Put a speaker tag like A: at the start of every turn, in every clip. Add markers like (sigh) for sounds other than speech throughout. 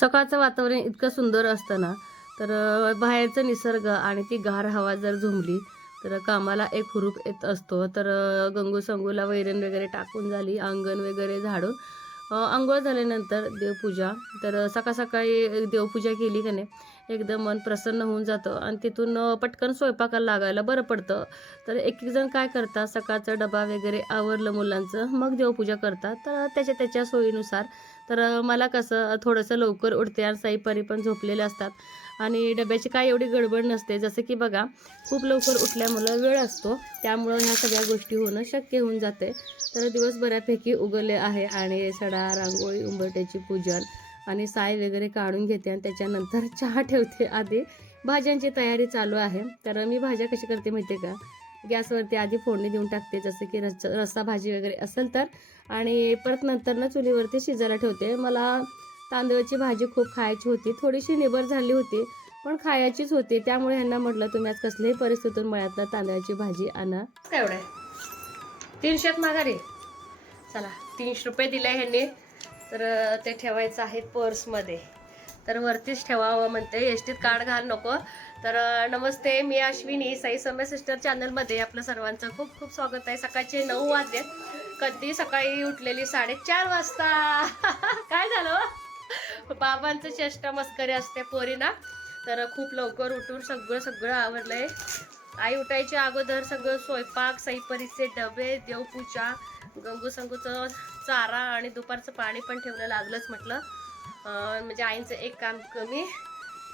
A: सकाळचं वातावरण इतकं सुंदर असतं ना तर बाहेरचं निसर्ग आणि ती गार हवा जर झुंबली तर कामाला एक हुरूप येत असतो. तर गंगू संगूला वैरण वगैरे टाकून झाली अंगण वगैरे झाडून आंघोळ झाल्यानंतर देवपूजा. तर सकाळ सकाळी देवपूजा केली का नाही एकदम मन प्रसन्न होऊन जातं आणि तिथून पटकन स्वयंपाकाला लागायला बरं पडतं. तर एक एक जण काय करतात सकाळचा डबा वगैरे आवरलं मुलांचं मग देवपूजा करतात. तर त्याच्या त्याच्या सोयीनुसार तर मला कसं थोडंसं लवकर उठते आणि साईपरी पण झोपलेले असतात. आणि डब्याची काय एवढी गडबड नसते. जसं की बघा खूप लवकर उठल्यामुळं वेळ असतो. त्यामुळं ह्या सगळ्या गोष्टी होणं शक्य होऊन जाते. तर दिवस बऱ्यापैकी उगवले आहे आणि सडा रांगोळी उंबरट्याची पूजन आणि साय वगैरे काढून घेते आणि त्याच्यानंतर (laughs) चहा ठेवते. आधी भाज्यांची तयारी चालू आहे. तर मी भाज्या कशी करते माहिती आहे का? गॅसवरती आधी फोडणी देऊन टाकते जसं की रस रस्सा भाजी वगैरे असेल तर. आणि परत नंतर ना चुलीवरती शिजायला ठेवते. मला तांदळाची भाजी खूप खायची होती. थोडीशी निबर झाली होती पण खायचीच होती. त्यामुळे ह्यांना म्हटलं तुम्ही आज कसल्याही परिस्थितीतून मळ्यातनं तांदळाची भाजी आणा. काय एवढं? तीनशेत माघारी. चला तीनशे रुपये दिले ह्यांनी. तर ते ठेवायचं आहे पर्समध्ये. तर वरतीच ठेवावं म्हणते. एसटीत कार्ड घाल नको. तर नमस्ते मी अश्विनी साई समय सिस्टर चॅनलमध्ये आपलं सर्वांचं खूप खूप स्वागत आहे. सकाळचे नऊ वाजले. कधी सकाळी उठलेली साडेचार वाजता. (laughs) काय झालं? बाबांचं चेष्टा मस्करी असते पोरीना. तर खूप लवकर उठून सगळं सगळं आवडलंय आई उठायच्या अगोदर सगळं स्वयंपाक सईपरीचे डबे देवपूजा गंगू संगूचं चारा आणि दुपारचं पाणी पण ठेवलं लागलंच म्हटलं. म्हणजे आईंचं एक काम कमी.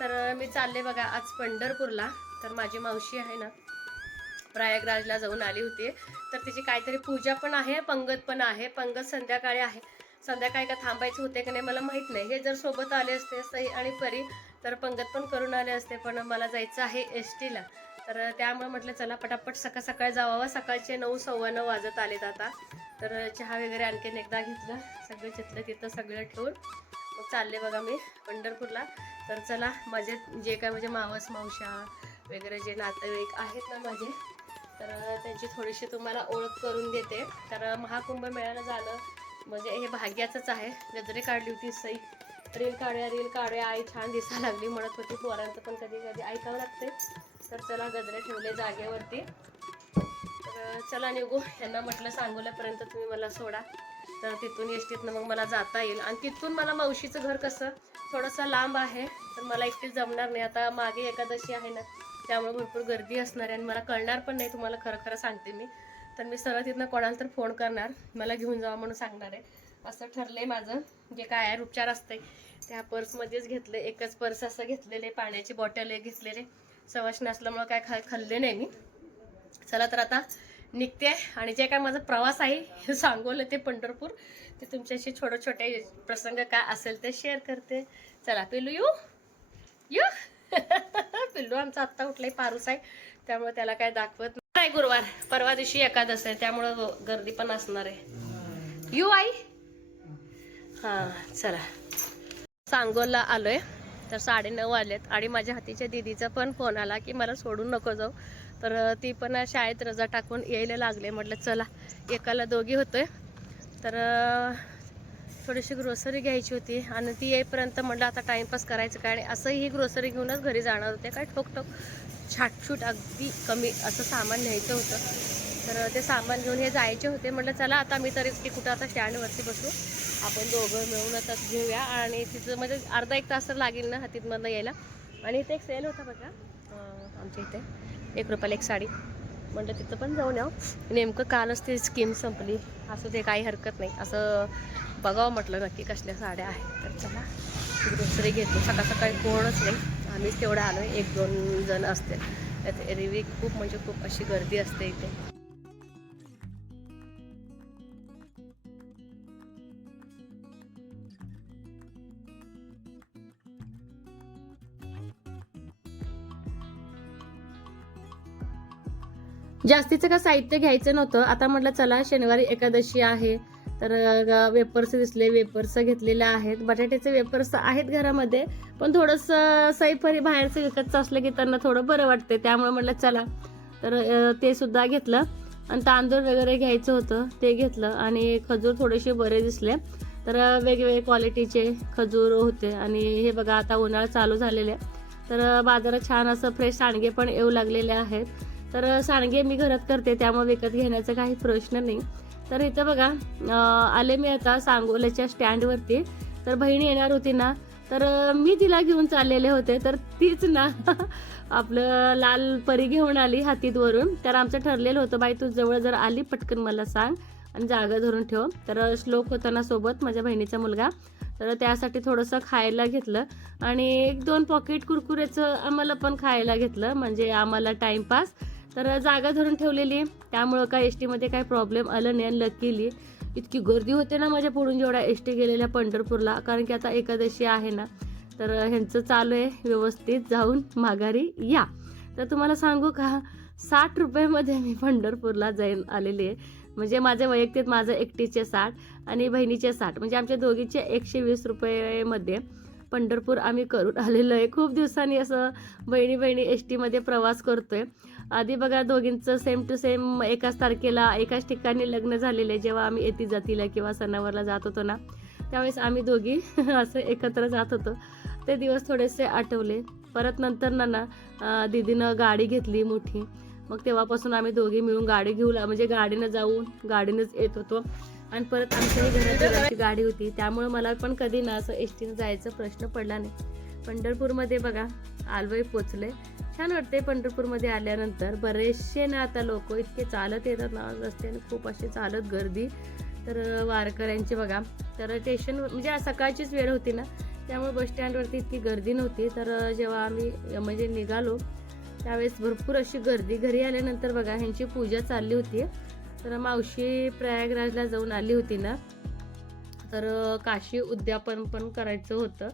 A: तर मी चालले बघा आज पंढरपूरला. तर माझी मावशी आहे ना प्रयागराजला जाऊन आली होती. तर तिची काहीतरी पूजा पण आहे पंगत पण आहे. पंगत संध्याकाळी आहे. संध्याकाळी का थांबायचं होते का नाही मला माहीत नाही. हे जर सोबत आले असते सई आणि परी तर पंगत पण करून आले असते. पण मला जायचं आहे एस टीला तर त्यामुळे म्हटलं चला पटापट सकाळ सकाळी जावावं. सकाळचे नऊ सव्वा नऊ वाजत आलेत आता. तर चहा वगैरे आणखीन एकदा घेतलं. सगळं चितलं तिथं सगळं ठेवून. मग चालले बघा मी पंढरपूरला. तर चला माझे जे काय म्हणजे मावस मावशा वगैरे जे नातेवाईक आहेत ना माझे तर त्यांची थोडीशी तुम्हाला ओळख करून देते. तर महाकुंभ मेळ्याला जाणं म्हणजे हे भाग्याचंच आहे. गजरे काढली होती सई. रील काढूया रील काढूया. आई छान दिसायला लागली म्हणत होती. पोरांचं पण कधी कधी ऐकावं लागते. तर चला गजरे ठेवले जागेवरती. तर चला निघू. यांना म्हटलं सांगवल्यापर्यंत तुम्ही मला सोडा. तर तिथून एसटीतनं मग मला जाता येईल. आणि तिथून मला मावशीचं घर कसं? थोडंसं लांब आहे तर मला एकटीच जमणार नाही. आता मागे एकादशी आहे ना त्यामुळे भरपूर गर्दी असणार आहे आणि मला कळणार पण नाही. तुम्हाला खरं खरं सांगते मी. तर मी सरळ तिथनं कोणाला तर फोन करणार मला घेऊन जावा म्हणून सांगणार आहे. असं ठरलंय माझं. जे काय आहे उपचार असते त्या पर्समध्येच घेतलं एकच पर्स असं घेतलेले पाण्याची बॉटल आहे घेतलेले सवाश नसल्यामुळं काय खा खाल्ले नाही मी. चला तर आता निघते आणि जे काय माझा प्रवास आहे हे सांगवलं ते पंढरपूर ते तुमच्याशी छोटे छोटे प्रसंग काय असेल ते शेअर करते. चला पिल्लू यू यू (laughs) पिल्लू आमचा आत्ता उठलाय पारूस आहे. त्यामुळे त्याला काय दाखवत नाही. गुरुवार. परवा दिवशी एकादश आहे त्यामुळं हो, गर्दी पण असणार आहे. यू आई? हां चला. सांगोला आलोय तर साडेनऊ आलेत आणि माझ्या हातीच्या दिदीचा पण फोन आला की मला सोडून नको जाऊ. तर ती पण शाळेत रजा टाकून यायला लागले. म्हटलं चला एकाला दोघी होतोय. तर थोडीशी ग्रोसरी घ्यायची होती आणि ती येईपर्यंत म्हटलं आता टाईमपास करायचं काय आणि असंही ही ग्रोसरी घेऊनच घरी जाणार होते. काय ठोकठोक छाटछूट अगदी कमी असं सामान न्यायचं होतं. तर ते सामान घेऊन हे जायचे होते. म्हटलं चला आता मी तरी ती कुठं आता स्टँडवरती बसू. आपण दोघं मिळून आता घेऊया. आणि तिथं म्हणजे अर्धा एक तास तर लागेल ना हातीतमधनं यायला. आणि इथे एक सेल होता बघा आमच्या इथे. एक रुपयाला एक साडी. म्हटलं तिथं पण जाऊन याव. नेमकं कालच ती स्कीम संपली. असं ते काही हरकत नाही. असं बघावं म्हटलं नक्की कसल्या साड्या आहेत. तर चला दुसरी घेतो. सकाळ सकाळी कोणच नाही. आम्हीच तेवढं आलो एक दोन जण असते रिवी खूप म्हणजे खूप अशी गर्दी असते इथे. जास्तीचं का साहित्य घ्यायचं नव्हतं. आता म्हटलं चला शनिवारी एकादशी आहे. तर वेपर्स दिसले वेपर्स घेतलेले आहेत. बटाट्याचे वेपर्स आहेत घरामध्ये पण थोडंसं सैफरी बाहेरचं विकतचं असलं की त्यांना थोडं बरं वाटते त्यामुळे म्हटलं चला. तर ते सुद्धा घेतलं. आणि तांदूळ वगैरे घ्यायचं होतं ते घेतलं. आणि खजूर थोडेसे बरे दिसले. तर वेगवेगळे क्वालिटीचे खजूर होते. आणि हे बघा आता उन्हाळा चालू झालेले आहे. तर बाजारात छान असं फ्रेश सांडगे पण येऊ लागलेले आहेत. तर सांडगे मी घरात करते त्यामुळे विकत घेण्याचा काही प्रश्न नाही. तर इथं बघा आले मी आता सांगोल्याच्या स्टँडवरती तर बहिणी येणार होती ना तर मी तिला घेऊन चाललेले होते तर तीच ना (laughs) आपलं लाल परी घेऊन आली हातीत वरून. तर आमचं ठरलेलं होतं बाई तू जवळ जर आली पटकन मला सांग आणि जागा धरून ठेव. तर श्लोक होता ना सोबत माझ्या बहिणीचा मुलगा. तर त्यासाठी थोडंसं खायला घेतलं आणि एक दोन पॉकेट कुरकुरेचं आम्हाला पण खायला घेतलं म्हणजे आम्हाला टाइमपास तर जागा धरून ठेवलेली त्यामुळं काय एस टीमध्ये काय प्रॉब्लेम आलं नाही आणि लकीली इतकी गर्दी होते ना माझ्या पुढून जेवढ्या एस टी गेलेल्या पंढरपूरला. कारण की आता एकादशी आहे ना. तर ह्यांचं चालू आहे व्यवस्थित. जाऊन माघारी या. तर तुम्हाला सांगू का साठ रुपयामध्ये मी पंढरपूरला जाईन आलेली आहे. म्हणजे माझे वैयक्तिक माझं एकटीचे साठ आणि बहिणीचे साठ. म्हणजे आमच्या दोघीचे एकशे वीस रुपयेमध्ये पंढरपूर आम्ही करून आलेलो आहे. खूप दिवसांनी असं बहिणी बहिणी एस टीमध्ये प्रवास करतो आहे आधी बघा दोघींचं सेम टू सेम एकाच तारखेला एकाच ठिकाणी लग्न झालेले जेव्हा आम्ही येती जातीला किंवा सणावरला जात होतो ना त्यावेळेस आम्ही दोघी (laughs) असं एकत्र जात होतो. ते दिवस थोडेसे आठवले. परत नंतर ना ना दिदीनं दीदीनं गाडी घेतली मोठी. मग तेव्हापासून आम्ही दोघी मिळून गाडी घेऊला म्हणजे गाडीनं जाऊन गाडीनंच येत होतो. आणि परत आमच्याही घरात घराची गाडी होती. त्यामुळे मला पण कधी ना असं एस टीनं जायचा प्रश्न पडला नाही. पंढरपूरमध्ये बघा आलवय पोचले. छान वाटते पंढरपूरमध्ये आल्यानंतर. बरेचसे ना आता लोक इतके चालत येतात ना रस्त्याने खूप असे चालत गर्दी. तर वारकऱ्यांची बघा. तर स्टेशन म्हणजे सकाळचीच वेळ होती ना त्यामुळे बसस्टँडवरती इतकी गर्दी नव्हती. तर जेव्हा आम्ही म्हणजे निघालो त्यावेळेस भरपूर अशी गर्दी. घरी आल्यानंतर बघा ह्यांची पूजा चालली होती. तर मावशी प्रयागराजला जाऊन आली होती ना तर काशी उद्यापन पण करायचं होतं.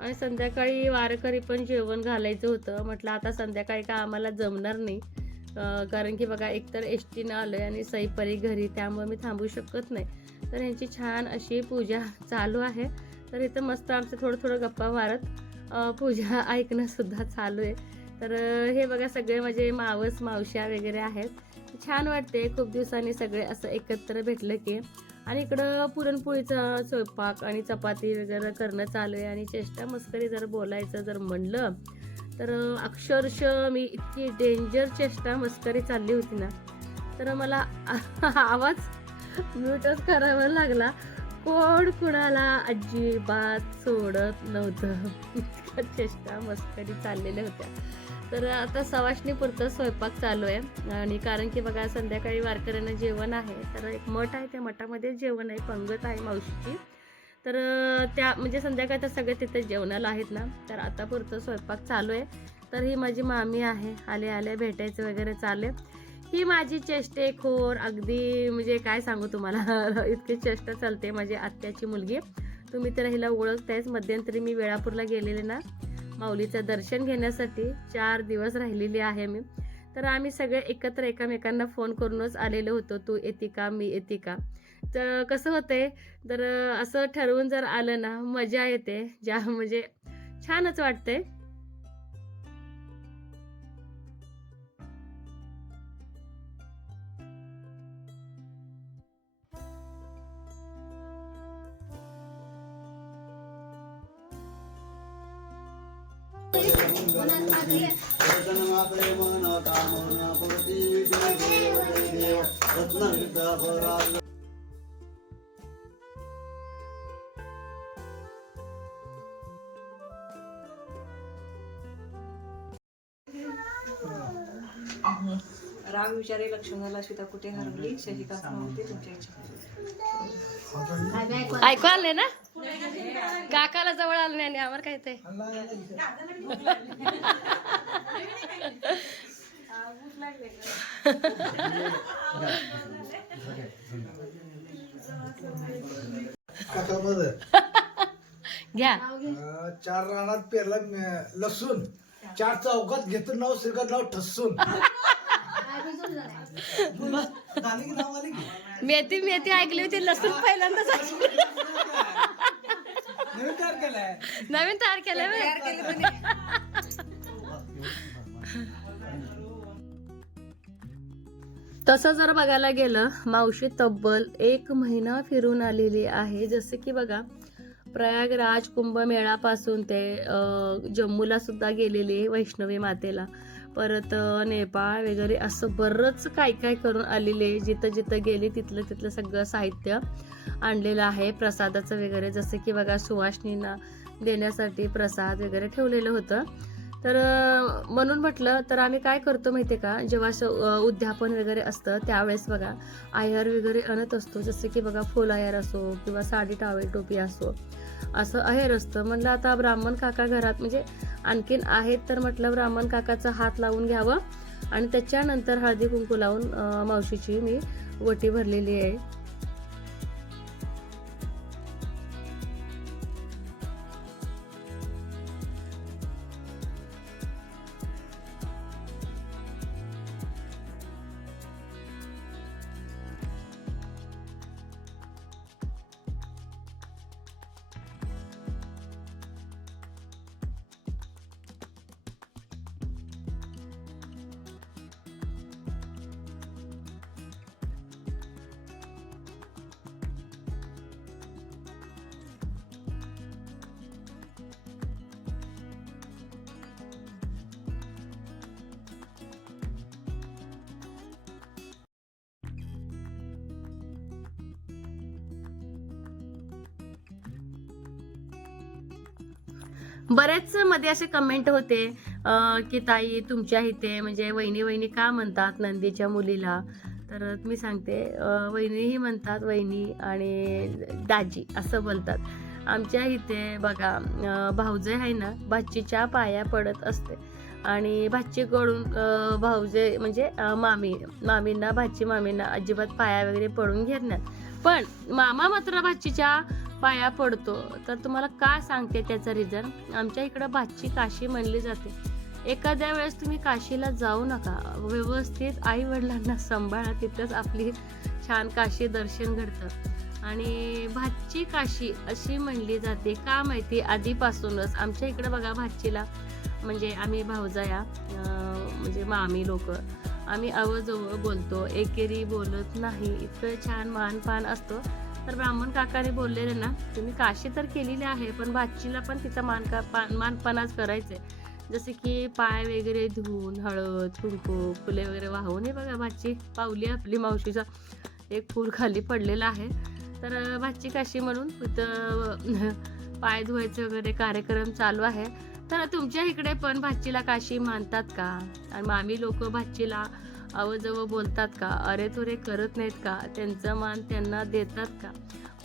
A: आणि संध्याकाळी वारकरी पण जेवण घालायचं होतं. म्हटलं आता संध्याकाळी का आम्हाला जमणार नाही. कारण की बघा एकतर एस टीनं आलो आहे आणि सईपरी घरी त्यामुळे मी थांबू शकत नाही. तर यांची छान अशी पूजा चालू आहे. तर इथं मस्त आमचं थोडं थोडं गप्पा मारत पूजा ऐकणंसुद्धा चालू आहे. तर हे बघा सगळे माझे मावस मावश्या वगैरे आहेत. छान वाटते. खूप दिवसांनी सगळे असं एकत्र भेटलं की. आणि इकडं पुरणपोळीचा स्वयंपाक आणि चपाती वगैरे करणं चालू आहे आणि चेष्टा मस्करी जर बोलायचं जर म्हणलं तर अक्षरशः मी इतकी डेंजर चेष्टा मस्करी चालली होती ना. तर मला आवाज म्यूटच करावा लागला. कोण कुणाला अजिबात सोडत नव्हतं. इतक्या चेष्टा मस्करी चाललेल्या होत्या. तर आता सवाशणी पुरतं स्वयंपाक चालू आहे. आणि कारण की बघा संध्याकाळी वारकऱ्यांना जेवण आहे. तर एक मठ आहे त्या मठामध्ये जेवण आहे पंगत आहे मावशीची. तर त्या म्हणजे संध्याकाळी तर सगळे तिथे जेवणाला आहेत ना. तर आता पुरतं स्वयंपाक चालू आहे. तर ही माझी मामी आहे. आले आले भेटायचं वगैरे चालले ही माझी चेष्टेखोर अगदी म्हणजे काय सांगू तुम्हाला? (laughs) इतकी चेष्टा चालते माझी आत्याची मुलगी. तुम्ही तर हिला ओळखतायच. मध्यंतरी मी वेळापूरला गेलेले ना. माऊलीचं दर्शन घेण्यासाठी चार दिवस राहिलेली आहे मी. तर आम्ही सगळे एकत्र एकामेकांना फोन करूनच आलेलो होतो. तू येते का? मी येते का? तर कसं होतंय? तर असं ठरवून जर आलं ना मजा येते. ज्या म्हणजे छानच वाटतंय.
B: राम विचारे लक्ष्मणाला सीता कुठे हरवली? शशिकांत होते तुमच्या इच्छा.
A: ऐकू आले ना? काकाला जवळ आलं नाही आम्हाला काय ते? घ्या.
C: चार रानात पेरला म- लसूण. चार चौकात घेतो नाव श्रीकांत नाव ठसून?
A: मेथी मेथी ऐकली होती लसूण पहिल्यांदाच ऐकली.
C: नवीन तयार केलाय.
A: नवीन तयार केलंय? तसं जर बघायला गेलं मावशी तब्बल एक महिना फिरून आलेली आहे. जसं की बघा प्रयागराज कुंभमेळापासून ते अं, जम्मूला सुद्धा गेलेली आहे वैष्णवी मातेला. परत नेपाळ वगैरे असं बरंच काय काय करून आलेले जिथं जिथं गेली तिथलं तिथलं सगळं साहित्य आणलेलं आहे. प्रसादाचं वगैरे जसं की बघा सुवासनींना देण्यासाठी प्रसाद वगैरे ठेवलेलं होतं. तर म्हणून म्हटलं तर आम्ही काय करतो माहिती आहे का? जेव्हा असं उद्यापन वगैरे असतं त्यावेळेस बघा आयर वगैरे आणत असतो. जसं की बघा फुल आयर असो किंवा साडी टावेल टोपी असो. असं अहेर असतं म्हटलं आता ब्राह्मण काका घरात म्हणजे आणखीन आहेत तर म्हटलं ब्राह्मण काकाचा हात लावून घ्यावं. आणि त्याच्यानंतर हळदी कुंकू लावून मावशीची मी वटी भरलेली आहे. बरेच मध्ये असे कमेंट होते की ताई तुमच्या इथे म्हणजे वहिनी वहिनी का म्हणतात नंदीच्या मुलीला? तर मी सांगते वहिनीही म्हणतात वहिनी आणि दाजी असं बोलतात. आमच्या इथे बघा भाऊजे आहे ना भाचीच्या पाया पडत असते. आणि भाचीकडून भाऊजे म्हणजे मामी मामींना भाची मामींना अजिबात पाया वगैरे पडून घेत नाहीत. पण मामा मात्र भाचीच्या पाया पडतो. तर तुम्हाला का सांगते त्याचं रिझन आमच्या इकडं भातची काशी म्हणली जाते. एखाद्या वेळेस तुम्ही काशीला जाऊ नका. व्यवस्थित आई वडिलांना सांभाळा. तिथंच आपली छान काशी दर्शन घडतं. आणि भातची काशी अशी म्हणली जाते. का माहिती? आधीपासूनच. आमच्या इकडं बघा भातचीला म्हणजे आम्ही भावजाया म्हणजे मामी लोक. आम्ही अवजवळ बोलतो. एकेरी बोलत नाही. इतकं छान मानपान असतं. तर ब्राह्मण काकाने बोललेले ना तुम्ही काशी तर केलेली आहे पण भाचीला पण तिचा मान का पा- मानपणाच करायचंय. जसे की पाय वगैरे धुवून हळद कुंकू फुले वगैरे वाहून हे बघा भाची पावली आपली मावशीचा. एक फूल खाली पडलेला आहे. तर भाची काशी म्हणून तिथं पाय धुवायचे वगैरे कार्यक्रम चालू आहे. तर तुमच्या इकडे पण भाचीला काशी मानतात का? आणि मामी लोक भाचीला आवजवं बोलतात का? अरे तुरे करत नाहीत का? त्यांचा मान त्यांना देतात का?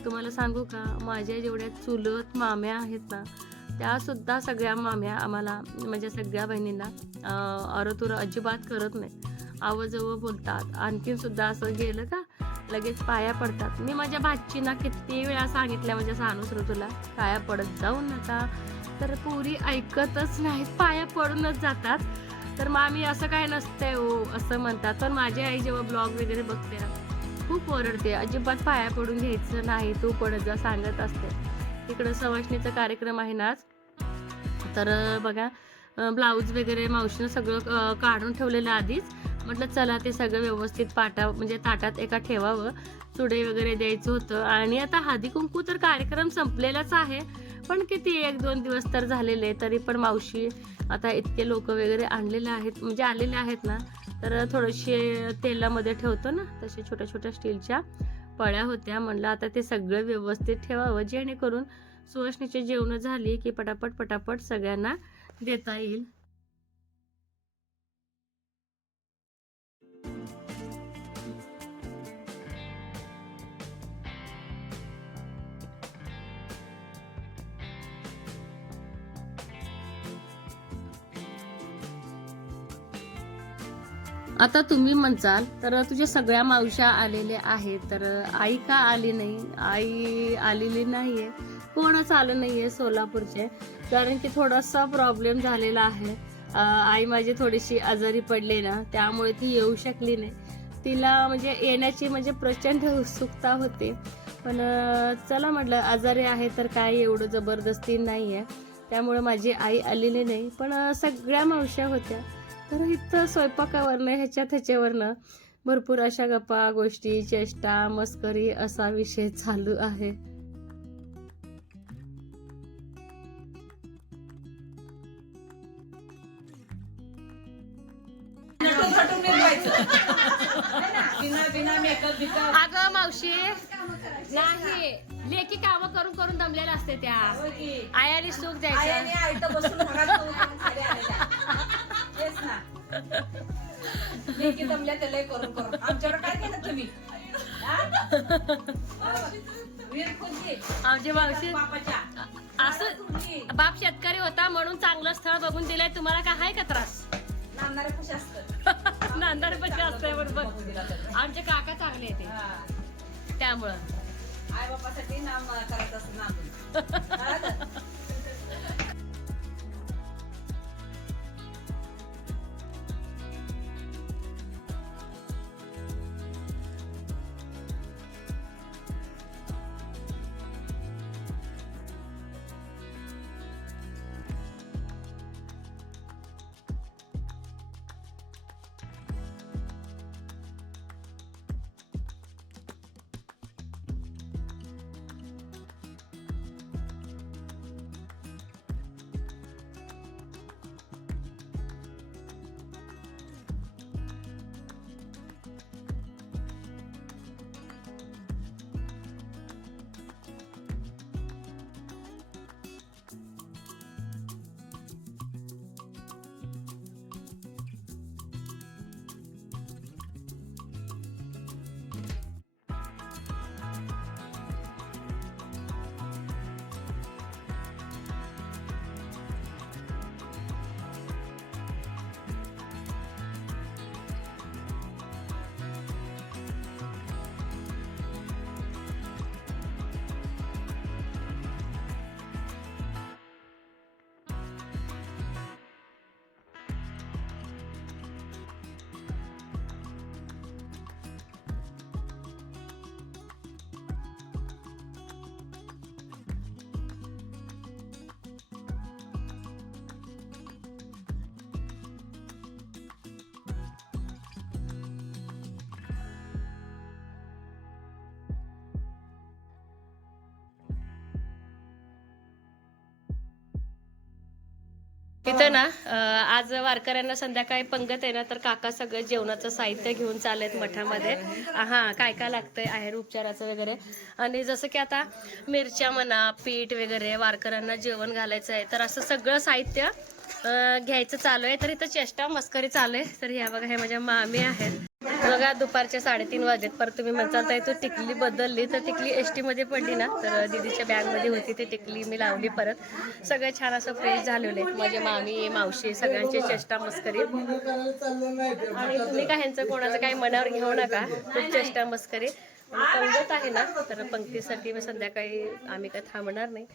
A: तुम्हाला सांगू का? माझ्या जेवढ्या चुलत माम्या आहेत ना त्यासुद्धा सगळ्या माम्या आम्हाला म्हणजे सगळ्या बहिणींना अरतुर अजिबात करत नाही आवजवं बोलतात. आणखीन सुद्धा असं गेलं का लगेच पाया पडतात. मी माझ्या भाचीना किती वेळा सांगितल्या माझ्या सानूस तुला? पाया पडत जाऊ नका. तर पुरी ऐकतच नाहीत. पाया पडूनच जातात. तर मामी असं काय नसतंय हो असं म्हणतात. पण माझी आई जेव्हा ब्लॉग वगैरे बघते ना खूप ओरडते. अजिबात पाया पडून घ्यायचं नाही तू पडत जा सांगत असते. तिकडं सवाष्णीचा कार्यक्रम आहे ना आज. तर बघा ब्लाऊज वगैरे मावशीनं सगळं काढून ठेवलेलं आधीच. म्हटलं चला ते सगळं व्यवस्थित पाटा म्हणजे ताटात एका ठेवावं. चुडे वगैरे द्यायचं होतं. आणि आता हादी कुंकू तर कार्यक्रम संपलेलाच आहे. पण किती एक दोन दिवस तर झालेले तरी पण मावशी आता इतके लोक वगैरे आणलेले आहेत म्हणजे आलेले आहेत ना तर थोडेसे तेलामध्ये ठेवतो ना तसे छोट्या छोट्या स्टीलच्या पळ्या होत्या. म्हणलं आता ते सगळं व्यवस्थित ठेवावं जेणेकरून सुवासणीची जेवणं झाली की पटापट पटापट सगळ्यांना देता येईल. आता तुम्ही म्हणसाल तर तुझ्या सगळ्या मावश्या आलेल्या आहेत तर आई का आली नाही? आई आलेली नाहीये. कोणच आलं नाहीये सोलापूरचे. कारण की थोडासा प्रॉब्लेम झालेला आहे. आई माझी थोडीशी आजारी पडली ना त्यामुळे ती येऊ शकली नाही. तिला म्हणजे येण्याची म्हणजे प्रचंड उत्सुकता होती. पण चला म्हटलं आजारी आहे तर काय एवढं जबरदस्ती नाही आहे त्यामुळे माझी आई आलेली नाही. पण सगळ्या मावश्या होत्या. तर इथं स्वयंपाकावरनं ह्याच्यात ह्याच्यावरनं भरपूर अशा गप्पा गोष्टी चेष्टा मस्करी असा विषय चालू आहे.
B: बिना बिना मेकअप बिकअप
A: अगं मावशी नाही. लेकी काम करून करून दमलेल्या असते त्या. आयाने सुख द्यायचं.
B: ना लेकी दमल्या त्याला करून करून. आमच्याकडे काय केलं तुम्ही?
A: आमची मावशी असं बाप शेतकरी होता म्हणून चांगलं स्थळ बघून दिलंय. तुम्हाला काय आहे का त्रास?
B: नांदणारे खुश असतं (laughs)
A: नांदार पण असतंय बरोबर आमचे काका चांगले आहेत ते. त्यामुळं.
B: आई बापासाठी नाम करायचं असतं नाम
A: इथं ना आज वारकऱ्यांना संध्याकाळी पंगत आहे ना तर काका सगळं जेवणाचं साहित्य घेऊन चाललेत मठामध्ये. हा काय काय लागतंय आहेर उपचाराचं वगैरे. आणि जसं की आता मिरच्या म्हणा पीठ वगैरे वारकऱ्यांना जेवण घालायचं आहे. तर असं सगळं साहित्य घ्यायचं चालू आहे. तर इथं चेष्टा मस्करी चालू आहे. तर ह्या बघा हे माझ्या मामी आहेत. बघा दुपारचे साडेतीन वाजेत परत तुम्ही म्हणताल तर तू टिकली बदलली तर टिकली एसमध्ये पडली ना? तर दीदीच्या बॅगमध्ये होती ती टिकली मी लावली परत. सगळं छान असं फ्रेश झालेले माझे मामी मावशी सगळ्यांची चेष्टा मस्करी. आणि तुम्ही काय ह्यांचं कोणाचं काही मनावर घेऊ नका खूप चेष्टा मस्करी. पंगत आहे ना तर पंक्तीसाठी मग संध्याकाळी आम्ही काय थांबणार नाही.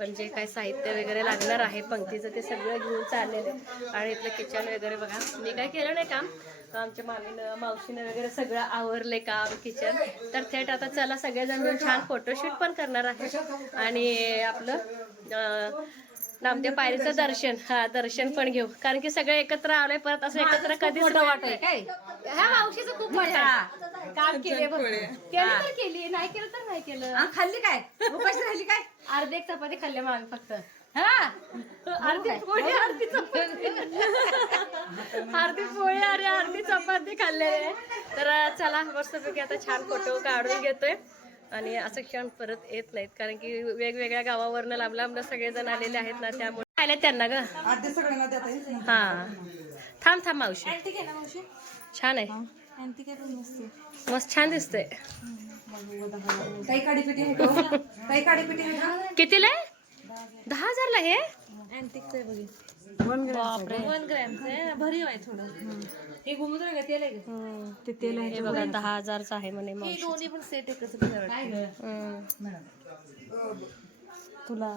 A: पण जे काय साहित्य वगैरे लागणार आहे पंक्तीचं ते सगळं घेऊन चाललेलं आहे. आणि इथलं किचन वगैरे बघा. मी काय केलं नाही काम. आमच्या मामीनं मावशीनं वगैरे सगळं आवरले काम किचन तर थेट आता चला सगळेजण छान फोटोशूट पण करणार आहे. आणि आपलं नामदेव पायरीचं दर्शन हा दर्शन पण घेऊ. कारण की सगळे एकत्र आलोय परत असं एकत्र कधीच वाटतंय
B: काय?
A: ह्या मावशीचं खूप मोठं. काम केले केलं तर केली नाही केलं तर नाही केलं.
B: हा, खाल्ली काय? उपाशी राहिली काय?
A: अर्धे एक चपाती खाल्ल्या मग आम्ही फक्त.
B: हा.
A: अर्धी पोळी अर्धी चपाती. अर्धी पोळी आणि अर्धी चपाती खाल्लेली आहे तर चला मस्तपैकी आता छान फोटो काढून घेतोय. आणि असं क्षण परत येत नाहीत. कारण की वेगवेगळ्या गावावरनं लांब लांब सगळेजण आलेले आहेत ना त्यामुळे आले त्यांना ग. हा. थांब थांब मावशी. छान आहे.
B: मस्त
A: मस्त छान दिसतंय.
B: का?
A: कितीला दहा हजारला हे
B: अँटिक आहे बघी वन
A: बापरे.
B: वन ग्रॅमचं आहे. भरीव आहे थोडं. हे घुमत का तेल आहे का?
A: हम्म.
B: ते तेल आहे
A: हे बघा दहा हजारचं आहे म्हणे
B: हे दोन्ही पण सेट एकच
A: हम्म.
B: तुला.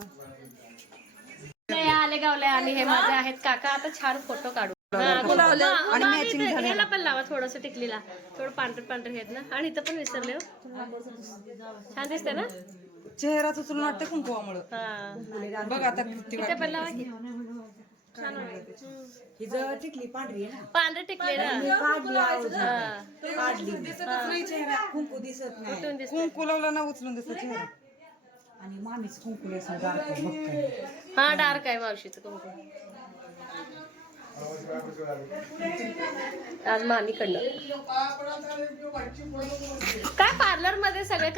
A: नाही, आले गावले आणि हे माझे आहेत काका आता छान फोटो काढू. आणि ह्याला पण लावा थोडस टिकलीला. थोडं पांढरे पांढरे आहेत ना. आणि इथं पण विसरले हो. छान दिसते ना?
B: चेहरा चुचून वाटतं कुंकुवामुळं
A: हा.
B: बघ आता किती
A: इथे पण लावा की.
B: ही टिकली पांढरी आहे ना?
A: पांढरे टिकले ना.
B: मी काढली आहोत.
A: हा.
B: काढली कुंकू दिसत नाही.
A: कुठून दिसतंय?
D: कुंकू लावलं ना उचलून दिसत चेहरा.
B: आणि मामीच कुंकू असं दाखव बघताय
A: हा डार्क आहे मावशीचं कुंकू. आज मामीकडनं. काय पार्लरमध्ये सगळे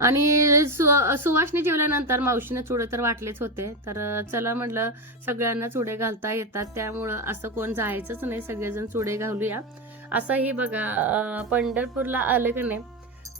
A: आणि सु- सुवासनी जेवल्यानंतर मावशीने चुडे तर वाटलेच होते. तर चला म्हटलं सगळ्यांना चुडे घालता येतात त्यामुळं असं कोण जायचंच नाही. सगळेजण चुडे घालूया. असंही बघा पंढरपूरला आलं की नाही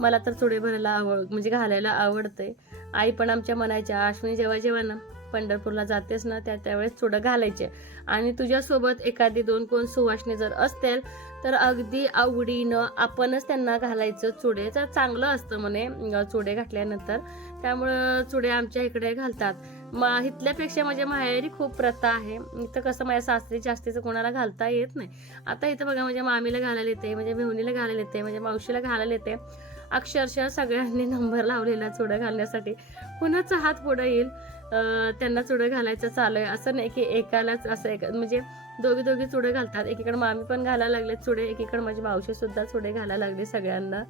A: मला तर चुडे भरायला आवड म्हणजे घालायला आवडते आई पण आमच्या मनाच्या अश्विनी जेव्हा जेव्हा ना पंढरपूरला जातेस ना त्या त्यावेळेस चुडं घालायचे. आणि तुझ्यासोबत एखादी दोन कोण सुवासनी जर असतील तर अगदी आवडीनं आपणच त्यांना घालायचं चुडे. तर चांगलं असतं म्हणे चुडे घातल्यानंतर. त्यामुळं चुडे आमच्या इकडे घालतात. मा इथल्यापेक्षा माझ्या माहेरी खूप प्रथा आहे. इथं कसं माझ्या सासरी जास्तीचं कोणाला घालता येत नाही. आता इथं बघा माझ्या मामीला घालायला येते माझ्या मेहुणीला घालायला येते माझ्या मावशीला घालायला येते. अक्षरशः सगळ्यांनी नंबर लावलेला चुडं घालण्यासाठी. कुणाचा हात पुढं येईल त्यांना चुडं घालायचं चालू आहे. असं नाही की एकालाच असं एक म्हणजे दोघी दोघी चुडे घालतात. एकीकडे मामी पण घालायला लागले चुडे एकीकडे माझी मावशी सुद्धा चुडे घालायला लागले सगळ्यांना.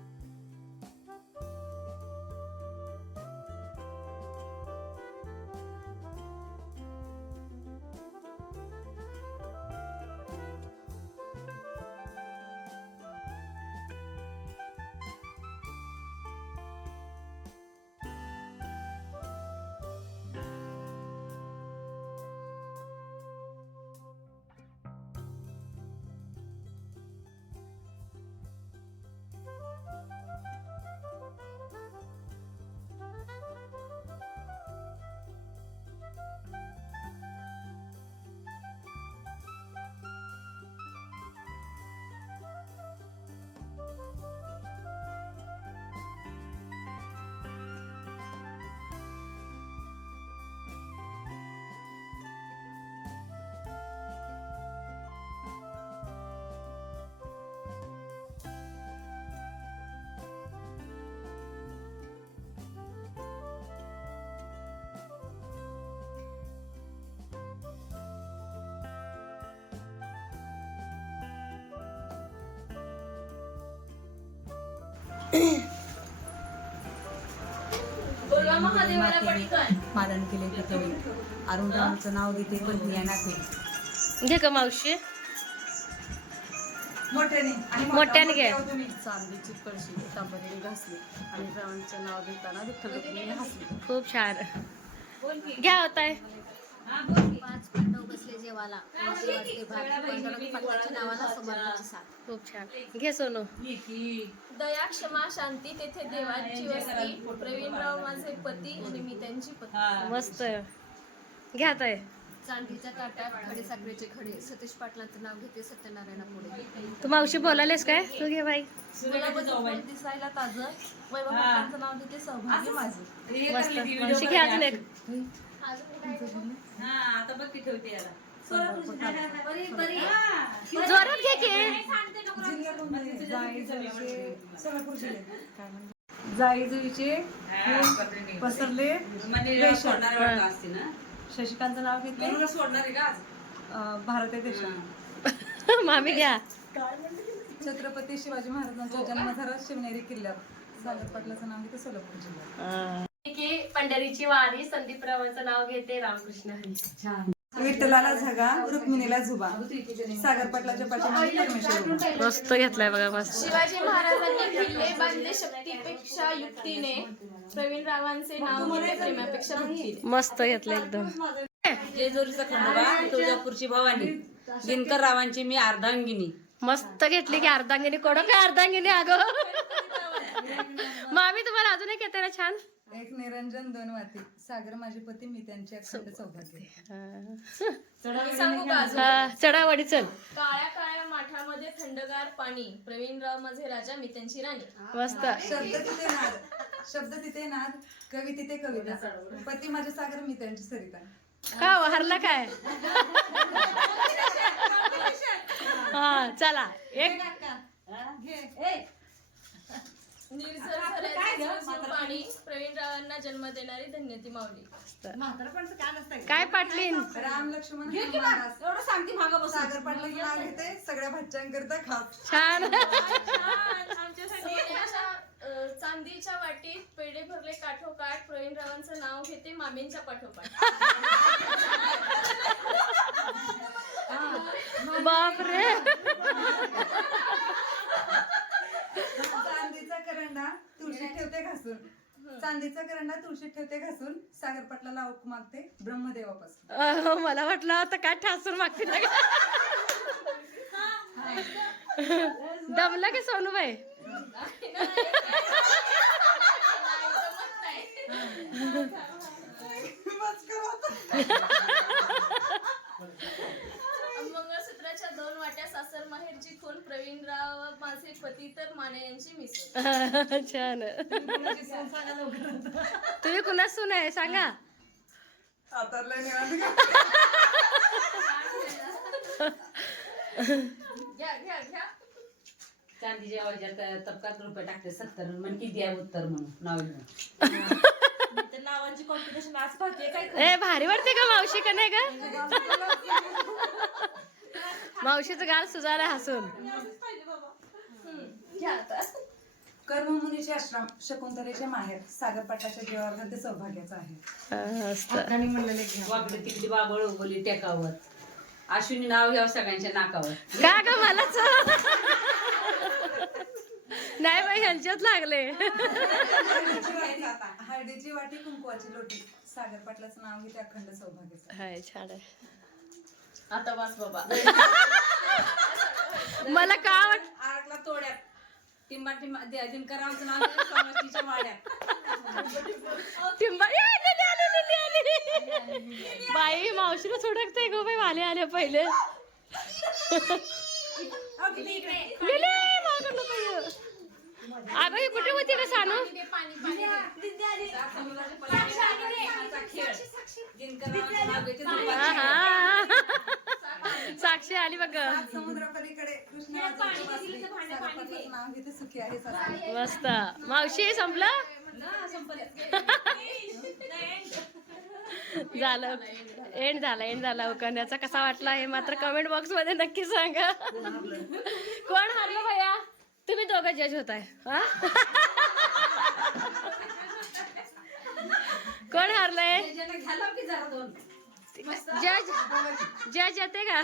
B: केले रामचं नाव घेते पण
A: घे का मावशी.
D: मोठ्याने. आणि
A: मोठ्याने घे.
E: चांदीची कळशी तांबरीने घासली. आणि रावणचं नाव घेताना
A: खूप छान. घ्या होताय.
F: पाच पांडव बसले जेवाला
A: खूप छान. घे सोनू.
G: दया क्षमा शांती तेथे देवाची वस्ती. प्रवीणराव माझे पती आणि मी त्यांची पत्नी.
A: मस्त. घ्या ताय
F: चांदीच्या ताट्यात खडे साखरेचे खडे. सतीश पाटलांचं नाव घेते सत्यनारायण पुढे.
A: तू मावशी बोलालेस काय? तू घे बाई.
G: दिसायला ताजं. वैभव पाटलांचं नाव घेते सौभाग्य माझं.
A: मस्त. मावशी घे अजून एक. जोरात घे की.
D: जाईजुईचे (laughs) पसरले शशिकांतचं नाव घेते अं, भारत आहे देशात. (laughs)
A: मामी घ्या.
D: छत्रपती शिवाजी महाराजांचा जन्म झाला शिवनेरी किल्ल्यावर. सागर पाटलाचं नाव घेते सोलापूर जिल्ह्यात.
A: की पंढरीची वारी संदीप रावांचं नाव घेते रामकृष्ण हरी.
D: विठ्ठलाला झगा रुक्मिणीला झुबा. सागर पाटलाच्या पाठीमागे परमेश्वर.
A: मस्त घेतलाय बघा मस्त.
G: शिवाजी महाराजांनी किल्ले बांधले शक्तीपेक्षा युक्तीने. प्रवीणरावांचे नाव घेते प्रेमापेक्षा
A: मस्त घेतलं एकदम.
B: जेजुरीचा खंडोबा तुळजापूरची भवानी. दिनकर रावांची मी अर्धांगिनी.
A: मस्त घेतली की अर्धांगिनी. कोण काय अर्धांगिनी अगं? मामी तुम्हाला अजून एक येते ना छान?
D: एक निरंजन दोन वाती. सागर माझे पती मी त्यांचे अखंड सौभाग्य.
G: मी सांगू का अजून?
A: हा, चढावडी चल.
G: काळ्या काळ्या माठामध्ये थंडगार पाणी. प्रवीणराव माझे राजा मी त्यांची राणी.
A: मस्त.
D: शब्द तिथे नाद. शब्द तिथे नाद. कवी तिथे कविता. पती माझे सागर मी त्यांची सरिता.
A: का हो, हरला काय? हा चला. एक.
G: झुळझुळ पाणी? प्रवीण रावांना जन्म देणारी माऊली.
B: म्हातारपणाचं काय नसतंय
A: काय पाटलीन
D: राम लक्ष्मण
B: घे की
D: हनुमान
B: बा.
D: दास.
B: एवढं सांगते मागं बसून.
D: सागर पाटलाचं नाव घेते सगळ्या भाच्यांकरता खास
A: छान.
G: सोन्याच्या अ, चांदीच्या वाटीत पेढे भरले काठोकाठ. प्रवीण रावांचं नाव घेते मामींच्या पाठोपाठ. (laughs)
A: बापरे
D: चांदीचा करंडा तुळशीत ठेवते घासून. चांदीचा करंडा तुळशीत ठेवते घासून सागर पाटलाला औक मागते ब्रह्मदेवापासून.
A: अहो, मला वाटलं आता काय ठासून मागतील का दमला की सोनूबाई? (laughs)
G: वाट्या सासर माहेरची खून प्रवीणराव माझे पती तर माने यांची मिसळ (laughs)
A: छान. तुम्ही कुणा सून आहे? सांगा.
D: आता लय निवांत गा.
G: घ्या घ्या घ्या.
B: चांदीच्या वाज्यात तपकात रुपये टाकते सत्तर. म्हण किती आहे उत्तर म्हणून? नावांची कॉम्पिटिशन आज पाहते काय
A: ए भारी वाटते का मावशी का नाही का (laughs) (laughs) मावशीचं गाल सुजाला हसून.
D: कर्ममुनीचे आश्रम शकुंतलेचे माहेर सागर पाटलाच्या जीवावर ते सौभाग्याचं आहे.
A: हा,
D: आणि म्हणलेले घ्या
B: वाकडे तिकडे बाबळ उगवली टेकावर. अश्विनी नाव घ्यावं सगळ्यांच्या नाकावर.
A: का ग मलाच? नाही बाई ह्यांच्यात लागले.
D: हळदीची वाटी कुंकवाची लोटी. सागर पाटलाचं नाव घेते अखंड सौभाग्याचं.
A: हाय छान आहे.
G: आता बस बाबा. (laughs)
A: मला का वाट
B: आरकला तोड्यात. टिंबा टिंबा दि- दिनकरांचं नाव घेते सोमवतीच्या वाड्यात.
A: टिंबा ए, लिली आली, लिली आली. बाई मावशीला सोडकते गो बाई वाले आले पहिले. लिली, मागं नको येऊ. अभय कुठे होती ग सानू? साक्षी आली बघ. मस्त. मावशी संपलं? झालं. एंड झाला एंड झाला. उकरण्याचा कसा वाटला हे मात्र कमेंट बॉक्समध्ये नक्की सांगा. कोण हरलं भैया? तुम्ही दोघं जज होता है। कौन
B: हार की दोन।
A: जज जज येते का